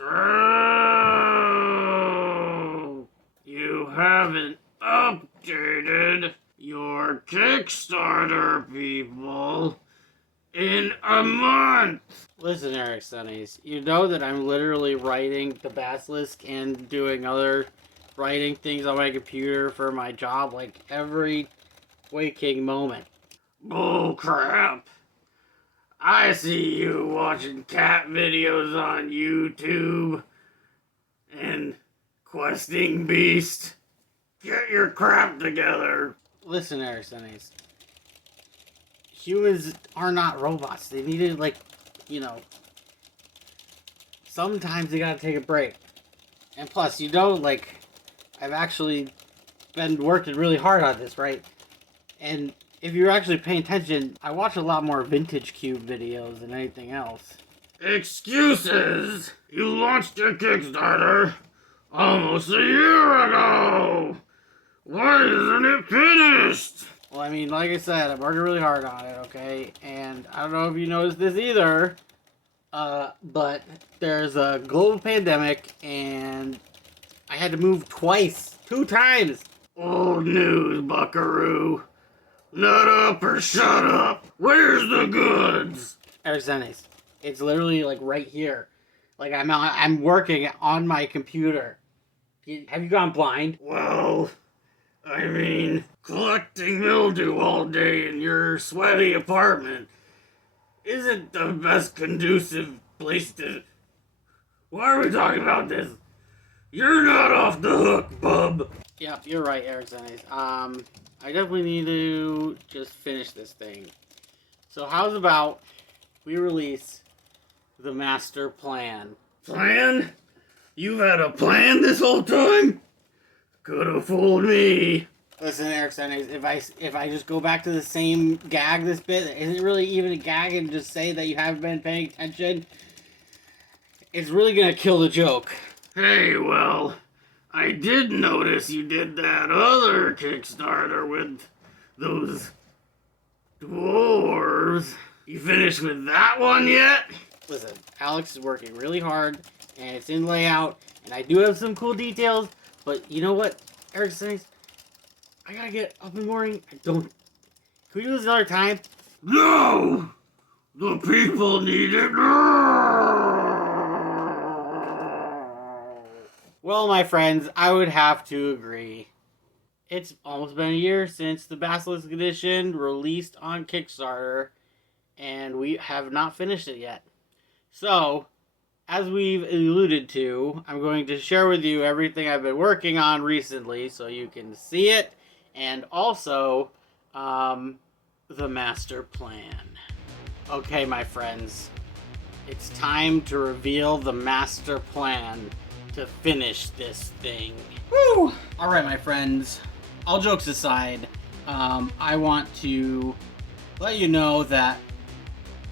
Oh, you haven't updated your Kickstarter, people, in a month. Listen, Eric Sunnies, you know that I'm literally writing the Basilisk and doing other writing things on my computer for my job like every waking moment. Bull crap. I see you watching cat videos on YouTube and questing beast. Get your crap together. Listen, Eric Sunnies, humans are not robots. They needed, sometimes they gotta take a break. And plus, I've actually been working really hard on this, right? And if you're actually paying attention, I watch a lot more Vintage Cube videos than anything else. Excuses! You launched your Kickstarter almost a year ago! Why isn't it finished? Well, I mean, like I said, I'm working really hard on it, okay? And I don't know if you noticed this either, but there's a global pandemic, and I had to move two times. Old news, buckaroo. Nut up or shut up. Where's the goods? Arsenis. It's literally like right here. Like I'm working on my computer. Have you gone blind? Well, I mean, collecting mildew all day in your sweaty apartment isn't the best conducive place to... Why are we talking about this? You're not off the hook, bub. Yep, you're right, Eric Zennis. I definitely need to just finish this thing. So how's about we release the master plan? Plan? You've had a plan this whole time? Could have fooled me. Listen, Eric Zennis, if I just go back to the same gag this bit, isn't it really even a gag and just say that you haven't been paying attention? It's really gonna kill the joke. Hey, well, I did notice you did that other Kickstarter with those dwarves. You finished with that one yet? Listen, Alex is working really hard, and it's in layout, and I do have some cool details, but you know what, Eric says? I gotta get up in the morning. Can we do this another time? No! The people need it. Well, my friends, I would have to agree. It's almost been a year since the Basilisk Edition released on Kickstarter, and we have not finished it yet. So, as we've alluded to, I'm going to share with you everything I've been working on recently so you can see it, and also the master plan. Okay, my friends, it's time to reveal the master plan to finish this thing. Woo! Alright, my friends, all jokes aside, I want to let you know that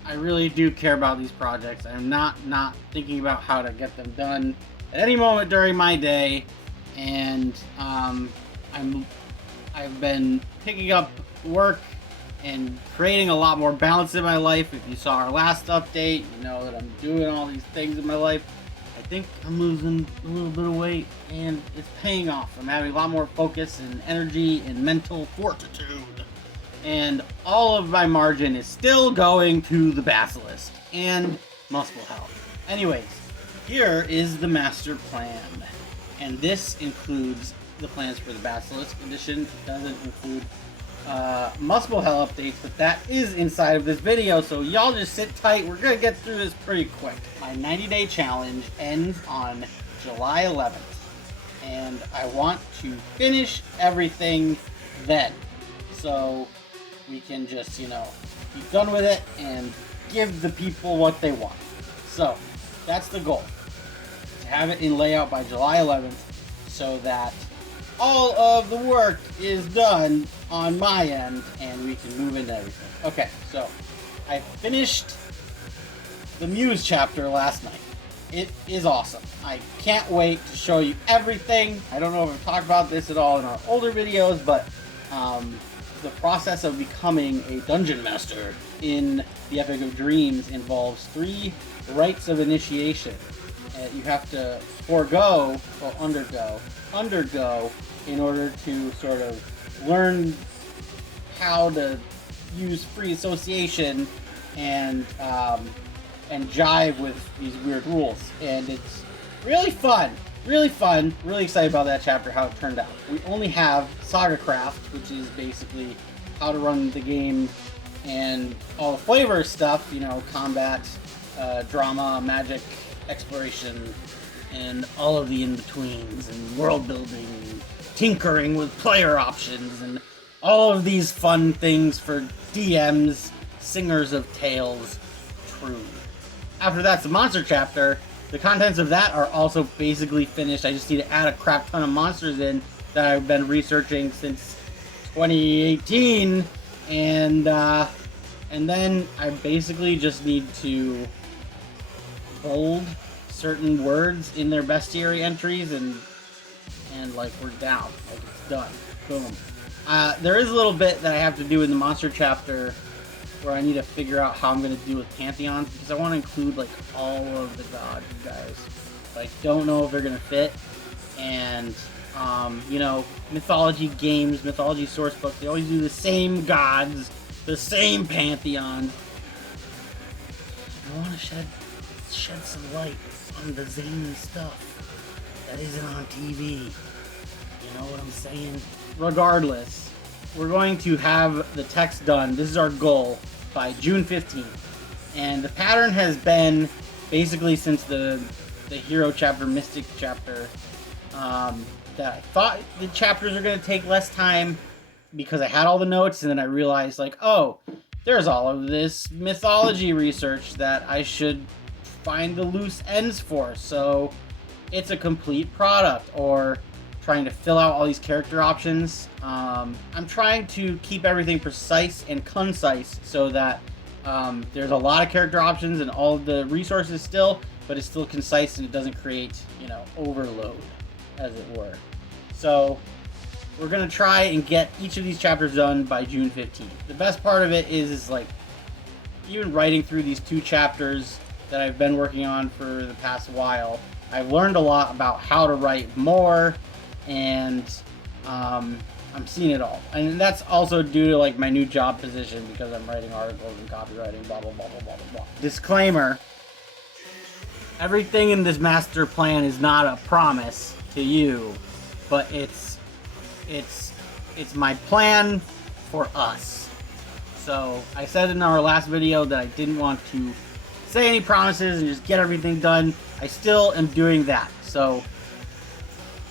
I really do care about these projects. I'm not thinking about how to get them done at any moment during my day, and I've been picking up work and creating a lot more balance in my life. If you saw our last update, you know that I'm doing all these things in my life. I think I'm losing a little bit of weight, and it's paying off. I'm having a lot more focus and energy and mental fortitude. And all of my margin is still going to the Basilisk and muscle health. Anyways, here is the master plan. And this includes the plans for the Basilisk Edition. It doesn't include muscle health updates, but that is inside of this video, so y'all just sit tight. We're gonna get through this pretty quick. My 90-day challenge ends on July 11th, and I want to finish everything then, so we can just, be done with it and give the people what they want. So that's the goal, to have it in layout by July 11th, so that all of the work is done on my end and we can move into everything. Okay, so I finished the Muse chapter last night. It is awesome. I can't wait to show you everything. I don't know if I've talked about this at all in our older videos, but the process of becoming a dungeon master in the Epic of Dreams involves 3 rites of initiation. you have to forego, or undergo in order to sort of learn how to use free association and jive with these weird rules. And it's really fun. Really fun. Really excited about that chapter, how it turned out. We only have Saga Craft, which is basically how to run the game and all the flavor stuff, you know, combat, drama, magic, exploration, and all of the in-betweens, and world building, and tinkering with player options, and all of these fun things for DMs, singers of tales, true. After that's the monster chapter. The contents of that are also basically finished. I just need to add a crap ton of monsters in that I've been researching since 2018, and then I basically just need to bold certain words in their bestiary entries, and like we're down, like it's done, boom. There is a little bit that I have to do in the monster chapter where I need to figure out how I'm going to do with pantheons, because I want to include like all of the gods, you guys. But I don't know if they're going to fit. And you know, mythology games, mythology source books, they always do the same gods, the same pantheons. I want to shed some light on the zany stuff that isn't on TV. You know what I'm saying? Regardless, we're going to have the text done. This is our goal by June 15th. And the pattern has been basically since the hero chapter, mystic chapter, that I thought the chapters are going to take less time because I had all the notes, and then I realized, like, oh, there's all of this mythology research that I should find the loose ends for. So it's a complete product, or trying to fill out all these character options. I'm trying to keep everything precise and concise so that there's a lot of character options and all of the resources still, but it's still concise and it doesn't create, you know, overload, as it were. So we're gonna try and get each of these chapters done by June 15th. The best part of it is like, even writing through these 2 chapters that I've been working on for the past while, I've learned a lot about how to write more, and I'm seeing it all. And that's also due to like my new job position, because I'm writing articles and copywriting, blah blah blah blah blah blah. Disclaimer: everything in this master plan is not a promise to you, but it's my plan for us. So I said in our last video that I didn't want to say any promises and just get everything done. I still am doing that. So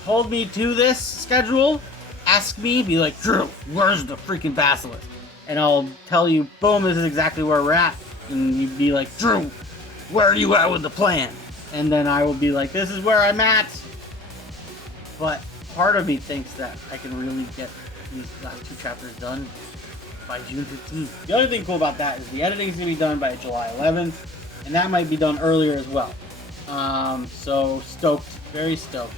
hold me to this schedule. Ask me, be like, Drew, where's the freaking basilisk? And I'll tell you, boom, this is exactly where we're at. And you'd be like, Drew, where are you at with the plan? And then I will be like, this is where I'm at. But part of me thinks that I can really get these last 2 chapters done by June 15th. The other thing cool about that is the editing is going to be done by July 11th. And that might be done earlier as well. So stoked, very stoked.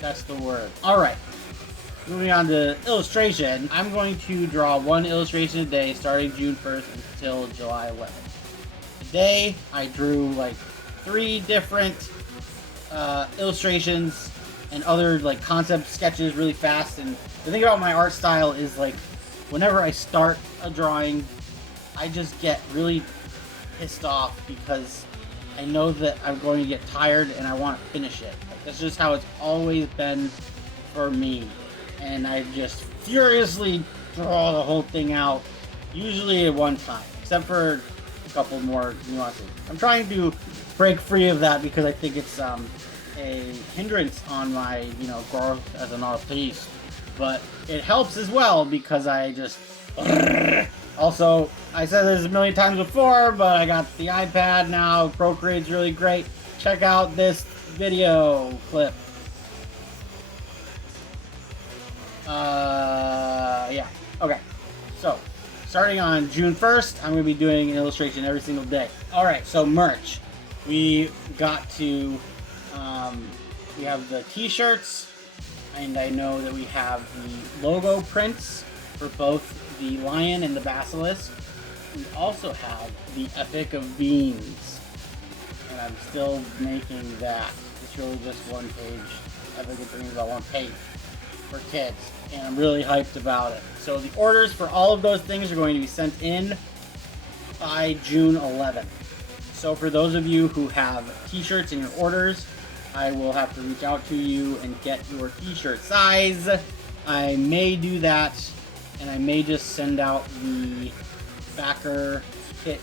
That's the word. Alright, moving on to illustration. I'm going to draw 1 illustration a day starting June 1st until July 11th. Today, I drew like 3 different illustrations and other like concept sketches really fast. And the thing about my art style is like, whenever I start a drawing, I just get really pissed off because I know that I'm going to get tired and I want to finish it. Like, that's just how it's always been for me. And I just furiously draw the whole thing out, usually at one time, except for a couple more nuances. I'm trying to break free of that because I think it's a hindrance on my, you know, growth as an artist. But it helps as well because I just... Also, I said this a million times before, but I got the iPad now. Procreate's really great. Check out this video clip. Yeah. Okay. So, starting on June 1st, I'm going to be doing an illustration every single day. Alright, so merch. We got to, we have the t-shirts, and I know that we have the logo prints for both the lion and the basilisk. We also have the Epic of Beans. and I'm still making that. It's really just one page. Everything dreams about one page for kids, and I'm really hyped about it. So the orders for all of those things are going to be sent in by June 11th. So for those of you who have t-shirts in your orders, I will have to reach out to you and get your t-shirt size. I may do that, and I may just send out the backer kit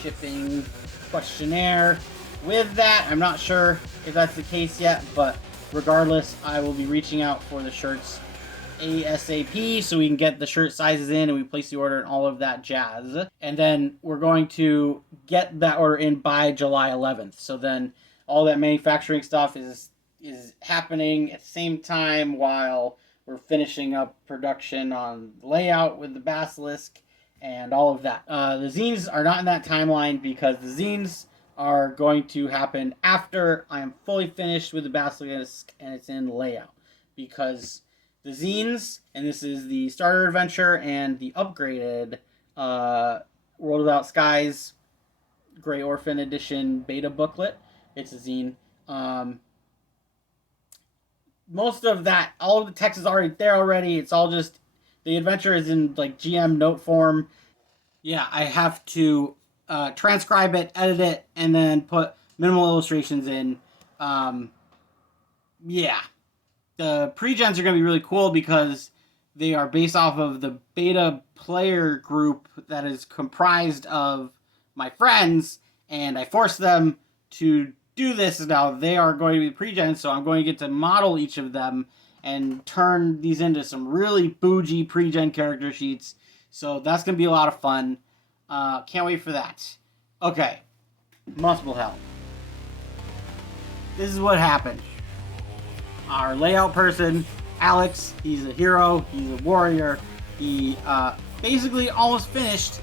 shipping questionnaire with that. I'm not sure if that's the case yet, but regardless, I will be reaching out for the shirts ASAP so we can get the shirt sizes in and we place the order and all of that jazz. And then we're going to get that order in by July 11th. So then all that manufacturing stuff is happening at the same time while we're finishing up production on layout with the Basilisk and all of that. The zines are not in that timeline because the zines are going to happen after I am fully finished with the Basilisk and it's in layout. Because the zines, and this is the starter adventure and the upgraded World Without Skies Grey Orphan Edition beta booklet. It's a zine. Most of that, all of the text is already there already. It's all just, the adventure is in like GM note form. Yeah, I have to transcribe it, edit it, and then put minimal illustrations in. Yeah. The pre-gens are going to be really cool because they are based off of the beta player group that is comprised of my friends, and I forced them to do this. Now they are going to be pre-gens, so I'm going to get to model each of them and turn these into some really bougie pre-gen character sheets. So that's going to be a lot of fun. Can't wait for that. Okay. Multiple help. This is what happened. Our layout person, Alex, he's a hero, he's a warrior. He basically almost finished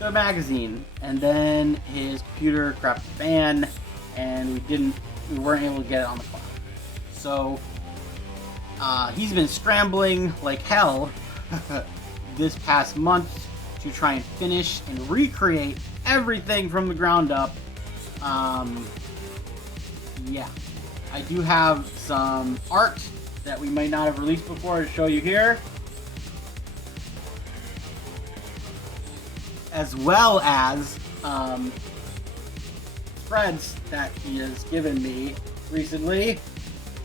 the magazine, and then his computer crapped the fan, and we weren't able to get it on the file. So he's been scrambling like hell this past month to try and finish and recreate everything from the ground up. Yeah. I do have some art that we might not have released before to show you here. As well as spreads that he has given me recently.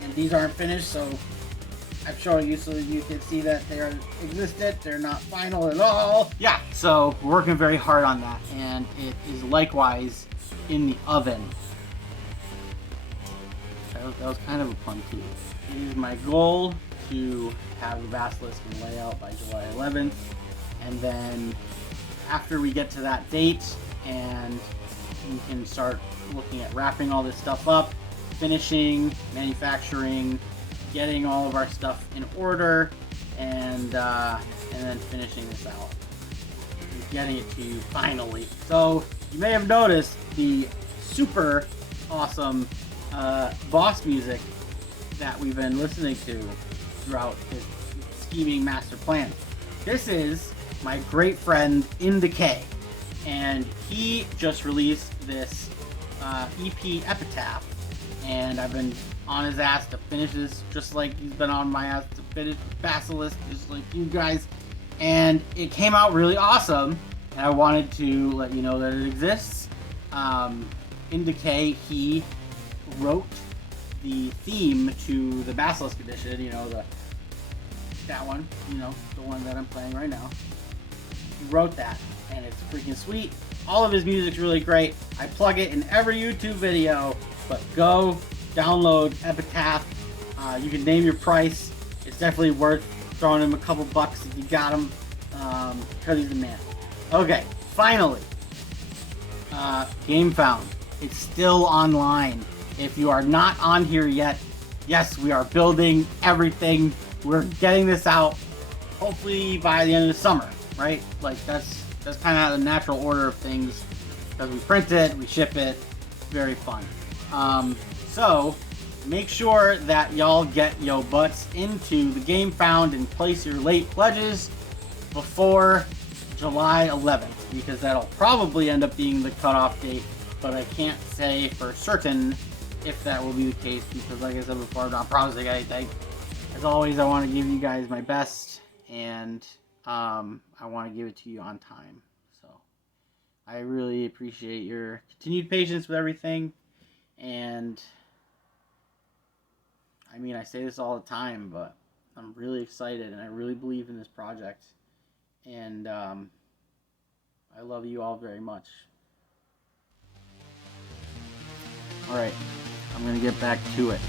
And these aren't finished, so I'm showing you so that you can see that they are existent. They're not final at all. Yeah, so we're working very hard on that, and it is likewise in the oven. That was kind of a pun too. It is my goal to have the Basilisk in layout by July 11th, and then after we get to that date and we can start looking at wrapping all this stuff up, finishing, manufacturing, getting all of our stuff in order, and then finishing this out and getting it to you finally. So you may have noticed the super awesome boss music that we've been listening to throughout this scheming master plan. This is my great friend In Decay, and he just released this EP Epitaph, and I've been on his ass to finish this, just like he's been on my ass to finish Basilisk, just like you guys, and it came out really awesome, and I wanted to let you know that it exists. In Decay, he wrote the theme to the Basilisk edition, you know, that one, you know, the one that I'm playing right now. He wrote that, and it's freaking sweet. All of his music's really great. I plug it in every YouTube video, but go download Epitaph. You can name your price. It's definitely worth throwing him a couple bucks if you got him, because he's the man. Okay, finally, Game Found. It's still online. If you are not on here yet, yes, we are building everything. We're getting this out hopefully by the end of the summer, right? Like that's kind of the natural order of things, because we print it, we ship it, very fun. So make sure that y'all get yo butts into the Game Found and place your late pledges before July 11th, because that'll probably end up being the cutoff date. but I can't say for certain if that will be the case because, like I said before, I'm not promising anything. As always, I want to give you guys my best, and I want to give it to you on time. So I really appreciate your continued patience with everything, and I mean, I say this all the time, but I'm really excited, and I really believe in this project, and I love you all very much. Alright, I'm going to get back to it.